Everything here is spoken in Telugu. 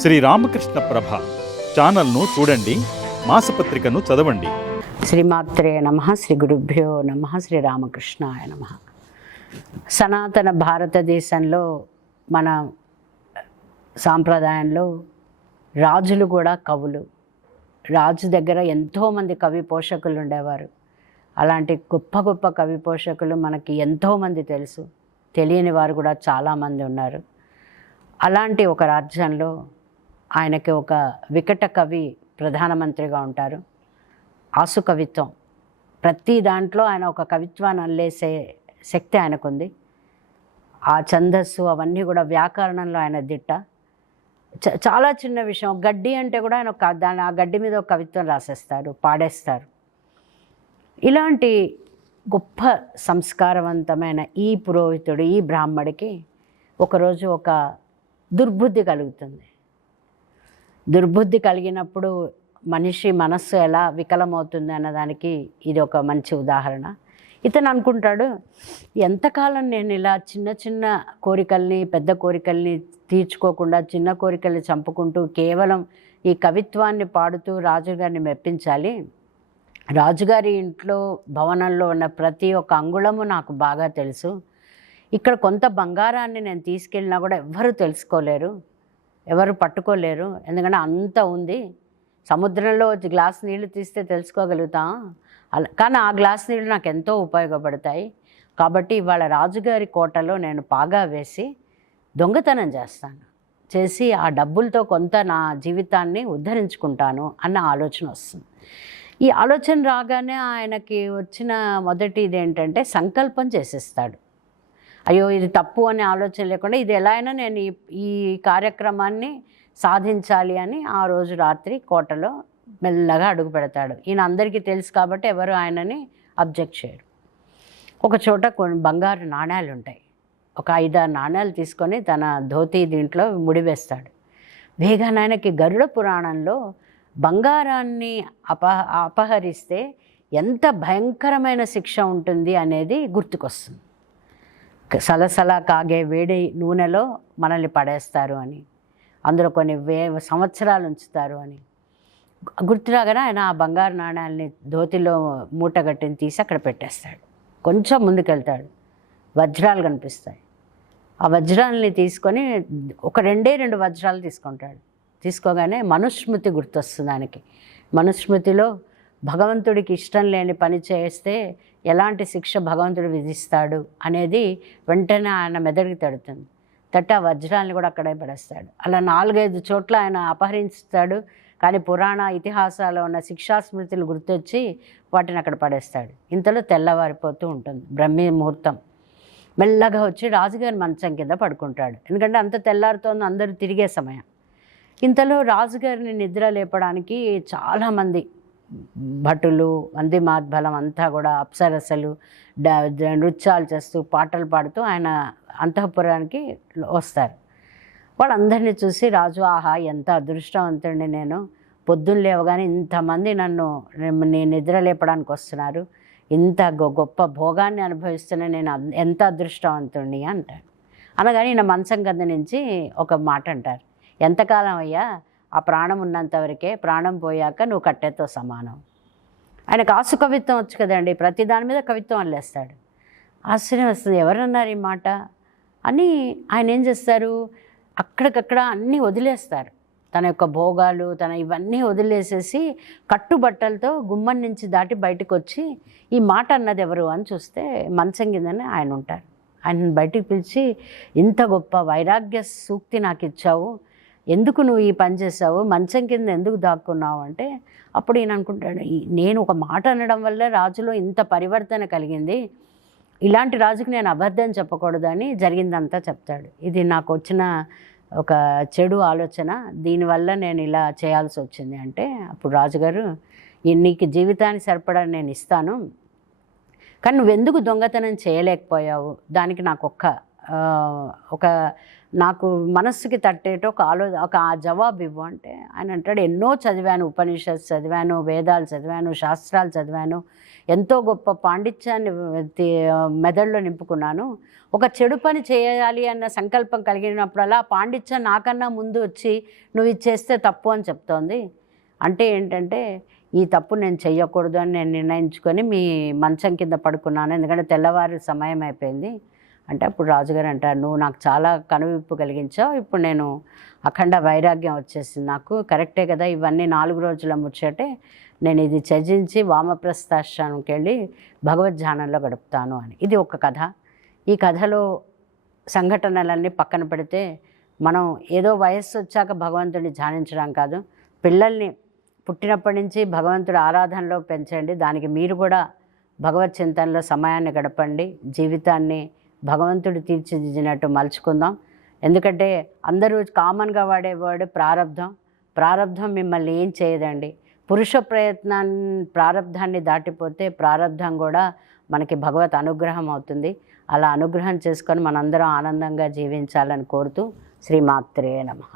శ్రీ రామకృష్ణ ప్రభ ఛానల్ను చూడండి మాసపత్రికను చదవండి. శ్రీమాత్రే నమ శ్రీ గురుభ్యో నమ శ్రీ రామకృష్ణాయ నమ. సనాతన భారతదేశంలో మన సాంప్రదాయంలో రాజులు కూడా కవులు. రాజు దగ్గర ఎంతోమంది కవి పోషకులు ఉండేవారు. అలాంటి గొప్ప గొప్ప కవి పోషకులు మనకి ఎంతోమంది తెలుసు. తెలియని వారు కూడా చాలామంది ఉన్నారు. అలాంటి ఒక రాజ్యంలో ఆయనకి ఒక వికట కవి ప్రధానమంత్రిగా ఉంటారు. ఆసు కవిత్వం. ప్రతి దాంట్లో ఆయన ఒక కవిత్వాన్ని అల్లేసే శక్తి ఆయనకుంది. ఆ ఛందస్సు అవన్నీ కూడా వ్యాకరణంలో ఆయన దిట్ట. చ- చాలా చిన్న విషయం. గడ్డి అంటే కూడా ఆయన ఒక దాని ఆ గడ్డి మీద ఒక కవిత్వం రాసేస్తారు పాడేస్తారు. ఇలాంటి గొప్ప సంస్కారవంతమైన ఈ పురోహితుడు ఈ బ్రాహ్మడికి ఒకరోజు ఒక దుర్బుద్ధి కలుగుతుంది. దుర్బుద్ధి కలిగినప్పుడు మనిషి మనస్సు ఎలా వికలమవుతుంది అన్నదానికి ఇది ఒక మంచి ఉదాహరణ. ఇతను అనుకుంటాడు ఎంతకాలం నేను ఇలా చిన్న చిన్న కోరికల్ని పెద్ద కోరికల్ని తీర్చుకోకుండా చిన్న కోరికల్ని చంపుకుంటూ కేవలం ఈ కవిత్వాన్ని పాడుతూ రాజుగారిని మెప్పించాలి? రాజుగారి ఇంట్లో భవనంలో ఉన్న ప్రతి ఒక్క అంగుళము నాకు బాగా తెలుసు. ఇక్కడ కొంత బంగారాన్ని నేను తీసుకెళ్ళినా కూడా ఎవ్వరూ తెలుసుకోలేరు. ఎవరు పట్టుకోలేరు. ఎందుకంటే అంత ఉంది. సముద్రంలో వచ్చి గ్లాస్ నీళ్ళు తీస్తే తెలుసుకోగలుగుతాం. అలా కానీ ఆ గ్లాస్ నీళ్ళు నాకు ఎంతో ఉపయోగపడతాయి. కాబట్టి ఇవాళ రాజుగారి కోటలో నేను పాగా వేసి దొంగతనం చేస్తాను. చేసి ఆ డబ్బులతో కొంత నా జీవితాన్ని ఉద్ధరించుకుంటాను అన్న ఆలోచన వస్తుంది. ఈ ఆలోచన రాగానే ఆయనకి వచ్చిన మొదటి ఏంటంటే సంకల్పం చేసేస్తాడు. అయ్యో ఇది తప్పు అనే ఆలోచన లేకుండా ఇది ఎలా అయినా నేను ఈ ఈ కార్యక్రమాన్ని సాధించాలి అని ఆ రోజు రాత్రి కోటలో మెల్లగా అడుగు పెడతాడు. ఈయన అందరికీ తెలుసు కాబట్టి ఎవరు ఆయనని అబ్జెక్ట్ చేయరు. ఒక చోట కొన్ని బంగారు నాణ్యాలు ఉంటాయి. ఒక ఐదారు నాణ్యాలు తీసుకొని తన ధోతి దీంట్లో ముడివేస్తాడు. వేగాన ఆయనకి గరుడ పురాణంలో బంగారాన్ని అపహ అపహరిస్తే ఎంత భయంకరమైన శిక్ష ఉంటుంది అనేది గుర్తుకొస్తుంది. సలసల కాగే వేడి నూనెలో మనల్ని పడేస్తారు అని. అందులో కొన్ని వే సంవత్సరాలు ఉంచుతారు అని. గుర్తురాగానే? ఆయన ఆ బంగారు నాణ్యాలని ధోతిలో మూటగట్టిని తీసి అక్కడ పెట్టేస్తాడు. కొంచెం ముందుకెళ్తాడు. వజ్రాలు కనిపిస్తాయి. ఆ వజ్రాలని తీసుకొని ఒక రెండే రెండు వజ్రాలు తీసుకుంటాడు. తీసుకోగానే మనుస్మృతి గుర్తొస్తుంది దానికి మనుస్మృతిలో భగవంతుడికి ఇష్టం లేని పని చేస్తే ఎలాంటి శిక్ష భగవంతుడు విధిస్తాడు అనేది వెంటనే ఆయన మెదడుకి తడుతుంది. తట్ట ఆ వజ్రాలను కూడా అక్కడే పడేస్తాడు. అలా నాలుగైదు చోట్ల ఆయన అపహరిస్తాడు. కానీ పురాణ ఇతిహాసాల్లో ఉన్న శిక్షా స్మృతులు గుర్తొచ్చి వాటిని అక్కడ పడేస్తాడు. ఇంతలో తెల్లవారిపోతూ ఉంటుంది. బ్రహ్మీ ముహూర్తం. మెల్లగా వచ్చి రాజుగారి మంచం కింద పడుకుంటాడు. ఎందుకంటే అంత తెల్లారుతోంది అందరూ తిరిగే సమయం. ఇంతలో రాజుగారిని నిద్ర లేపడానికి చాలామంది భటులు వంది మాద్బలం అంతా కూడా అప్సరసలు నృత్యాలు చేస్తూ పాటలు పాడుతూ ఆయన అంతఃపురానికి వస్తారు. వాళ్ళందరినీ చూసి రాజు ఆహా ఎంత అదృష్టవంతుడిని నేను. పొద్దున్న లేవగానే ఇంతమంది నన్ను నేను నిద్ర లేపడానికి వస్తున్నారు. ఇంత గొ- గొప్ప భోగాన్ని అనుభవిస్తున్న నేను ఎంత అదృష్టవంతుడిని అంటాడు. అనగానే ఈయన మంచం కింద నుంచి ఒక మాట అంటారు. ఎంతకాలం అయ్యా? ఆ ప్రాణం ఉన్నంత వరకే ప్రాణం పోయాక నువ్వు కట్టెతో సమానం. ఆయనకు ఆసు కవిత్వం వచ్చు కదండి ప్రతి దాని మీద కవిత్వం అల్లేస్తాడు. ఆశ్చర్యం వస్తుంది ఎవరన్నారు ఈ మాట? అని ఆయన ఏం చేస్తారు? అక్కడికక్కడ అన్నీ వదిలేస్తారు. తన యొక్క భోగాలు తన ఇవన్నీ వదిలేసేసి కట్టుబట్టలతో గుమ్మం నుంచి దాటి బయటకు వచ్చి ఈ మాట అన్నది ఎవరు అని చూస్తే మంచం కిందనే ఆయన ఉంటారు. ఆయన బయటికి పిలిచి ఇంత గొప్ప వైరాగ్య సూక్తి నాకు ఇచ్చావు ఎందుకు నువ్వు ఈ పని చేసావు మంచం కింద ఎందుకు దాక్కున్నావు అంటే అప్పుడు ఈయన అనుకుంటాడు "ఈ- నేను ఒక మాట అనడం వల్ల రాజులో ఇంత పరివర్తన కలిగింది. ఇలాంటి రాజుకి నేను అబద్ధం చెప్పకూడదని జరిగిందంతా చెప్తాడు. ఇది నాకు వచ్చిన ఒక చెడు ఆలోచన. దీనివల్ల నేను ఇలా చేయాల్సి వచ్చింది అంటే అప్పుడు రాజుగారు నీకు జీవితాన్ని సరిపడా నేను ఇస్తాను. కానీ నువ్వెందుకు దొంగతనం చేయలేకపోయావు? దానికి నాకు ఒక్క ఒక నాకు మనస్సుకి తట్టేటో ఒక ఆలో ఒక ఆ జవాబు ఇవ్వు అంటే ఆయన అంటాడు ఎన్నో చదివాను ఉపనిషత్ చదివాను వేదాలు చదివాను శాస్త్రాలు చదివాను ఎంతో గొప్ప పాండిత్యాన్ని మెదడులో నింపుకున్నాను. ఒక చెడు పని చేయాలి అన్న సంకల్పం కలిగినప్పుడల్లా ఆ పాండిత్యం నాకన్నా ముందు వచ్చి నువ్వు ఇది చేస్తే తప్పు అని చెప్తోంది. అంటే ఏంటంటే ఈ తప్పు నేను చేయకూడదు అని నేను నిర్ణయించుకొని మీ మంచం కింద పడుకున్నాను. ఎందుకంటే తెల్లవారు సమయం అయిపోయింది. అంటే అప్పుడు రాజుగారు అంటారు నువ్వు నాకు చాలా కనువిప్పు కలిగించావు ఇప్పుడు నేను అఖండ వైరాగ్యం వచ్చేసింది నాకు. కరెక్టే కదా ఇవన్నీ నాలుగు రోజుల ముచ్చటే నేను ఇది త్యజించి వామప్రస్థాశ్రమంకి వెళ్ళి భగవద్ధ్యానంలో గడుపుతాను అని. ఇది ఒక కథ. ఈ కథలో సంఘటనలన్నీ పక్కన పెడితే మనం ఏదో వయస్సు వచ్చాక భగవంతుడిని ధ్యానించడం కాదు. పిల్లల్ని పుట్టినప్పటి నుంచి భగవంతుడి ఆరాధనలో పెంచండి. దానికి మీరు కూడా భగవత్ చింతనలో సమయాన్ని గడపండి. జీవితాన్ని భగవంతుడు తీర్చిదిద్దినట్టు మలుచుకుందాం. ఎందుకంటే అందరూ కామన్గా వాడే వర్డ్ ప్రారంధం ప్రారంధం మిమ్మల్ని ఏం చేయదండి. పురుష ప్రయత్నాన్ని ప్రారంధాన్ని దాటిపోతే ప్రారంధం కూడా మనకి భగవత్ అనుగ్రహం అవుతుంది. అలా అనుగ్రహం చేసుకొని మనందరం ఆనందంగా జీవించాలని కోరుతూ శ్రీమాత్రే నమః.